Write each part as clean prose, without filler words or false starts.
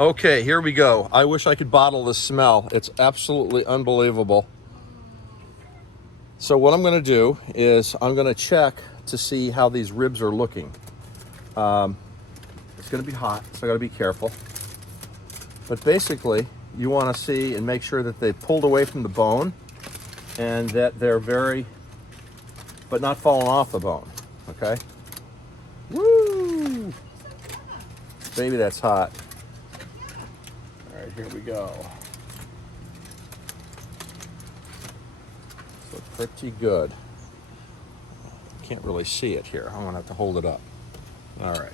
Okay, here we go. I wish I could bottle the smell. It's absolutely unbelievable. So what I'm gonna do is I'm gonna check to see how these ribs are looking. It's gonna be hot, so I gotta be careful. But basically, you wanna see and make sure that they pulled away from the bone and that they're but not falling off the bone, okay? Woo! Baby, that's hot. All right, here we go. So pretty good. Can't really see it here. I'm gonna have to hold it up. All right.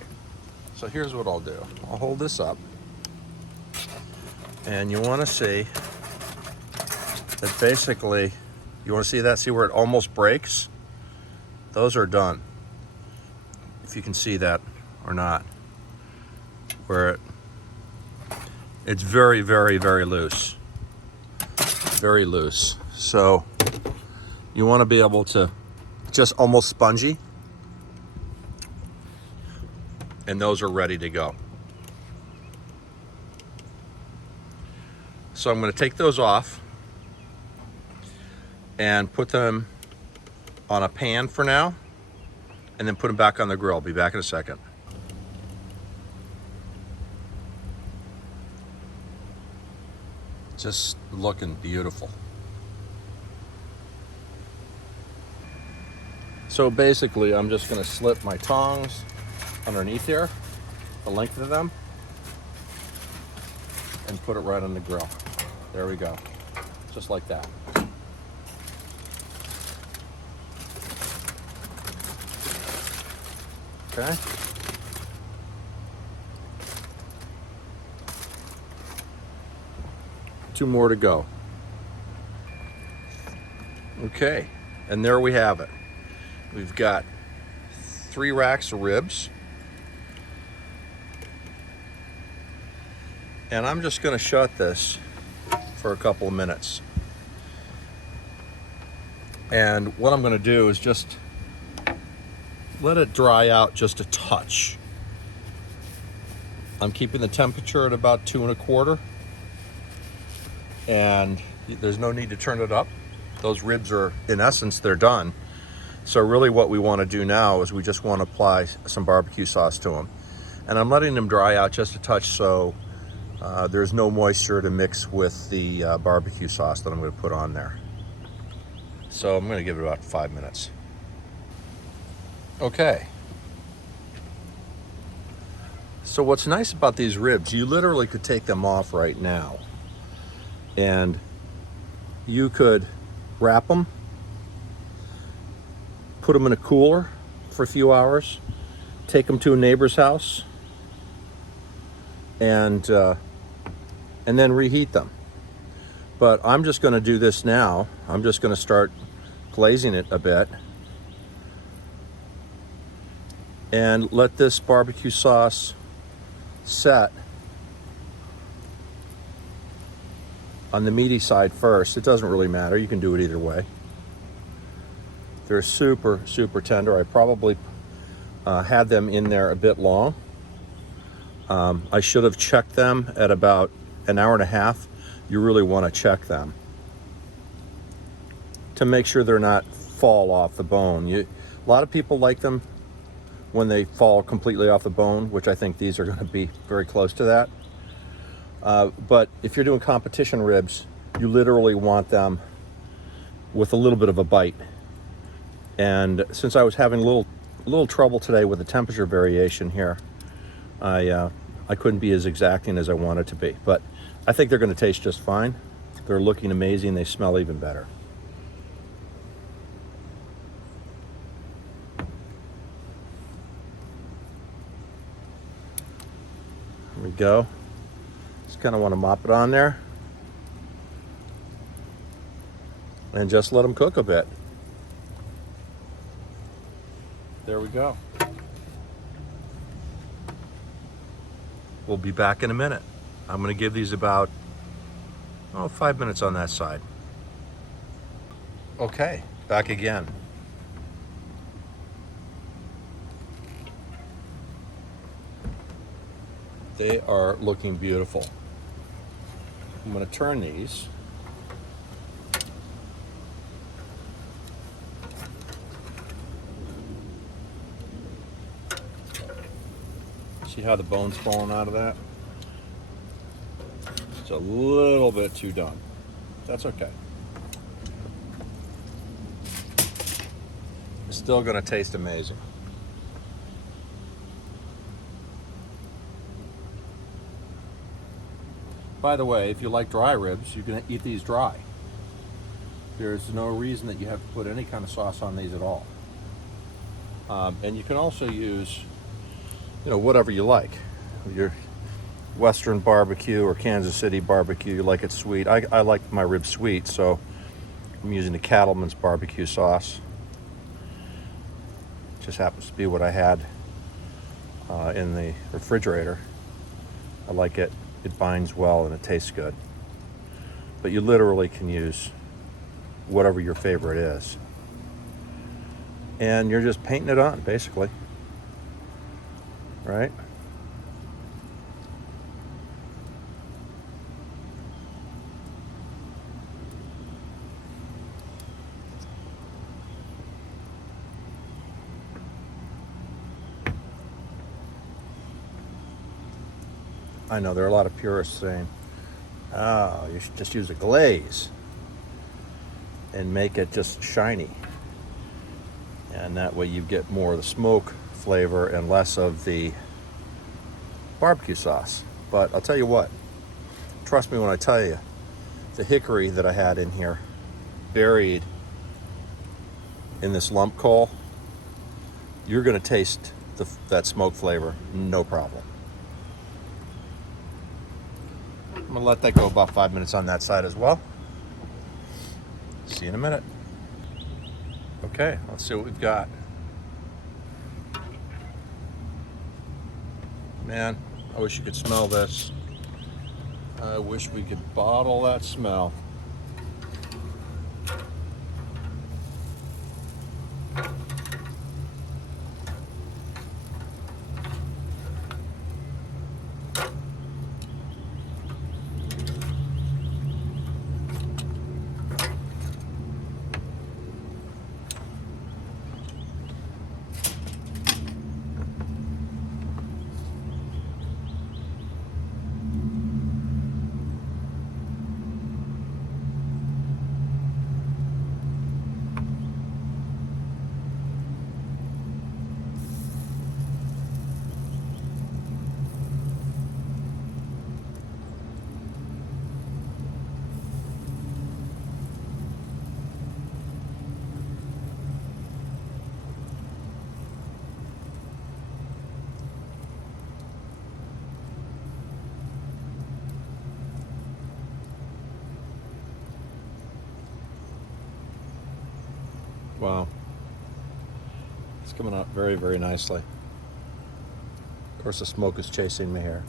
So here's what I'll do. I'll hold this up. And you wanna see that basically, you wanna see that? See where it almost breaks? Those are done. If you can see that or not. Where it's very, very, very loose. Very loose. So you want to be able to just almost spongy. And those are ready to go. So I'm going to take those off and put them on a pan for now, and then put them back on the grill. I'll be back in a second. Just looking beautiful. So basically, I'm just going to slip my tongs underneath here, the length of them, and put it right on the grill. There we go. Just like that. Okay. Two more to go. Okay, and there we have it. We've got 3 racks of ribs. And I'm just gonna shut this for a couple of minutes. And what I'm gonna do is just let it dry out just a touch. I'm keeping the temperature at about 2 1/4. And there's no need to turn it up. Those ribs are, in essence, they're done. So really what we want to do now is we just want to apply some barbecue sauce to them. And I'm letting them dry out just a touch so there's no moisture to mix with the barbecue sauce that I'm going to put on there. So I'm going to give it about 5 minutes. Okay. So what's nice about these ribs, you literally could take them off right now. And you could wrap them, put them in a cooler for a few hours, take them to a neighbor's house, and then reheat them. But I'm just going to do this now. I'm just going to start glazing it a bit and let this barbecue sauce set on the meaty side first. It doesn't really matter. You can do it either way. They're super, super tender. I probably had them in there a bit long. I should have checked them at about an hour and a half. You really want to check them to make sure they're not fall off the bone. A lot of people like them when they fall completely off the bone, which I think these are going to be very close to that. But if you're doing competition ribs, you literally want them with a little bit of a bite. And since I was having a little trouble today with the temperature variation here, I couldn't be as exacting as I wanted to be. But I think they're going to taste just fine. They're looking amazing. They smell even better. Here we go. Kind of want to mop it on there and just let them cook a bit. There we go. We'll be back in a minute. I'm going to give these about 5 minutes on that side. Okay, back again. They are looking beautiful. I'm going to turn these. See how the bone's falling out of that? It's a little bit too done. That's okay. It's still going to taste amazing. By the way, if you like dry ribs, you can eat these dry. There's no reason that you have to put any kind of sauce on these at all. And you can also use, whatever you like. Your Western barbecue or Kansas City barbecue, you like it sweet. I like my ribs sweet, so I'm using the Cattleman's barbecue sauce. Just happens to be what I had in the refrigerator. I like it. It binds well and it tastes good. But you literally can use whatever your favorite is. And you're just painting it on, basically. Right? I know there are a lot of purists saying, oh, you should just use a glaze and make it just shiny. And that way you get more of the smoke flavor and less of the barbecue sauce. But I'll tell you what, trust me when I tell you, the hickory that I had in here, buried in this lump coal, you're going to taste that smoke flavor, no problem. I'm going to let that go about 5 minutes on that side as well. See you in a minute. Okay, let's see what we've got. Man, I wish you could smell this. I wish we could bottle that smell. Wow. It's coming out very, very nicely. Of course, the smoke is chasing me here.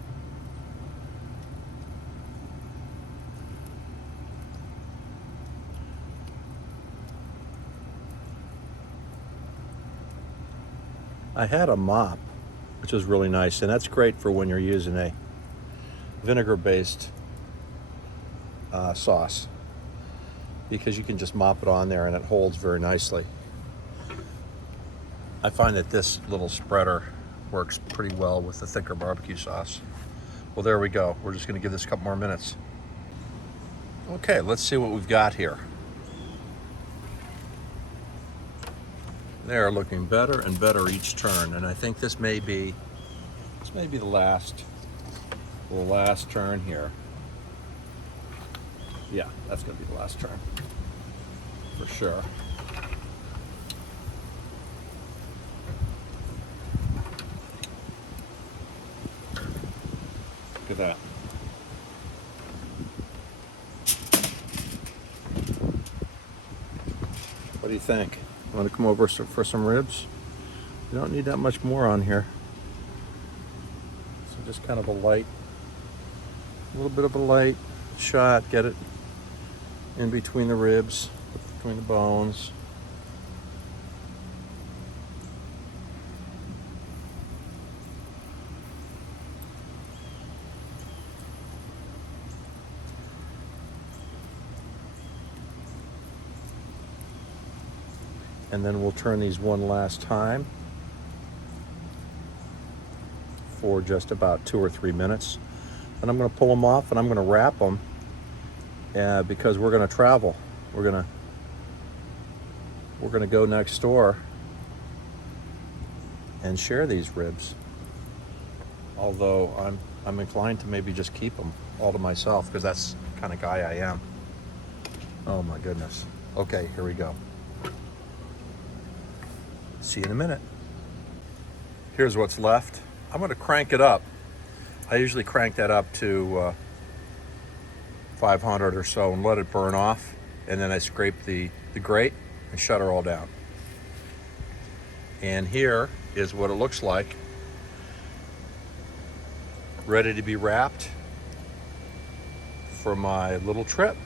I had a mop, which was really nice, and that's great for when you're using a vinegar-based sauce, because you can just mop it on there and it holds very nicely. I find that this little spreader works pretty well with the thicker barbecue sauce. Well, there we go. We're just going to give this a couple more minutes. Okay, let's see what we've got here. They're looking better and better each turn, and I think this may be the last turn here. Yeah, that's going to be the last turn for sure. Look at that. What do you think? Want to come over for some ribs? You don't need that much more on here. So just kind of a little bit of a light shot, get it in between the ribs, between the bones. And then we'll turn these one last time for just about 2 or 3 minutes. And I'm going to pull them off and I'm going to wrap them because we're going to travel. We're going to go next door and share these ribs. Although I'm inclined to maybe just keep them all to myself because that's the kind of guy I am. Oh my goodness. Okay, here we go. See you in a minute. Here's what's left. I'm going to crank it up. I usually crank that up to 500 or so and let it burn off. And then I scrape the grate and shut her all down. And here is what it looks like. Ready to be wrapped for my little trip.